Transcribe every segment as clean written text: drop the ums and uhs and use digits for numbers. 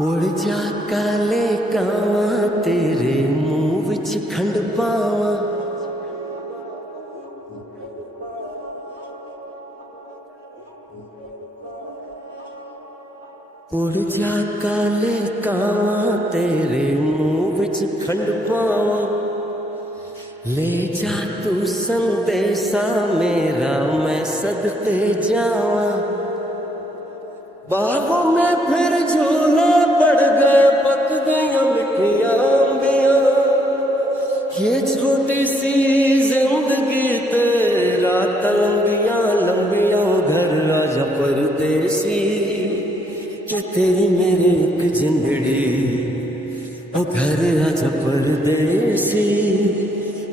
उड़ जा काले कावा तेरे मुंह विच खंड पावा। उड़ जा काले कावा तेरे मुंह विच खंड पावा। ले जा तू संदेशा मेरा मैं सदते जावा। बागों में फिर झूला पड़ गए पक गई मिठियां अंबियां। ये छोटी सी जिंदगी तेरा लंबियां लंबियां घर राजा परदेसी। कि तेरी मेरी एक जिंदड़ी ओ घर राजा परदेसी।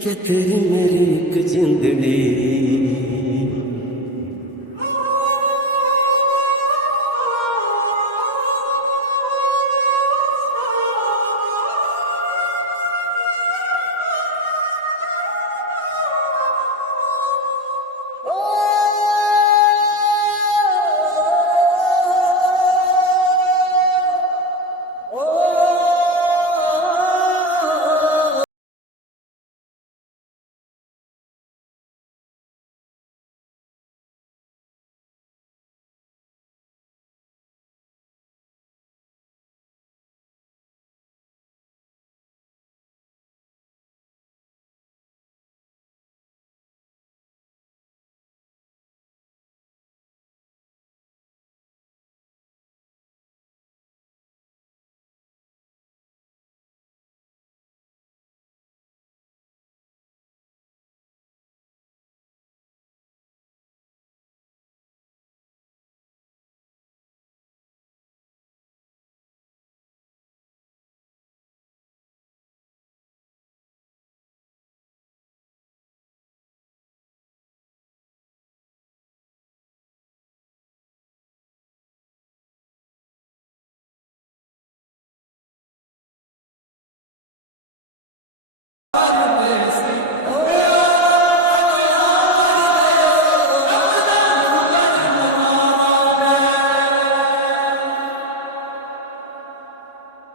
कि तेरी मेरी एक जिंदड़ी।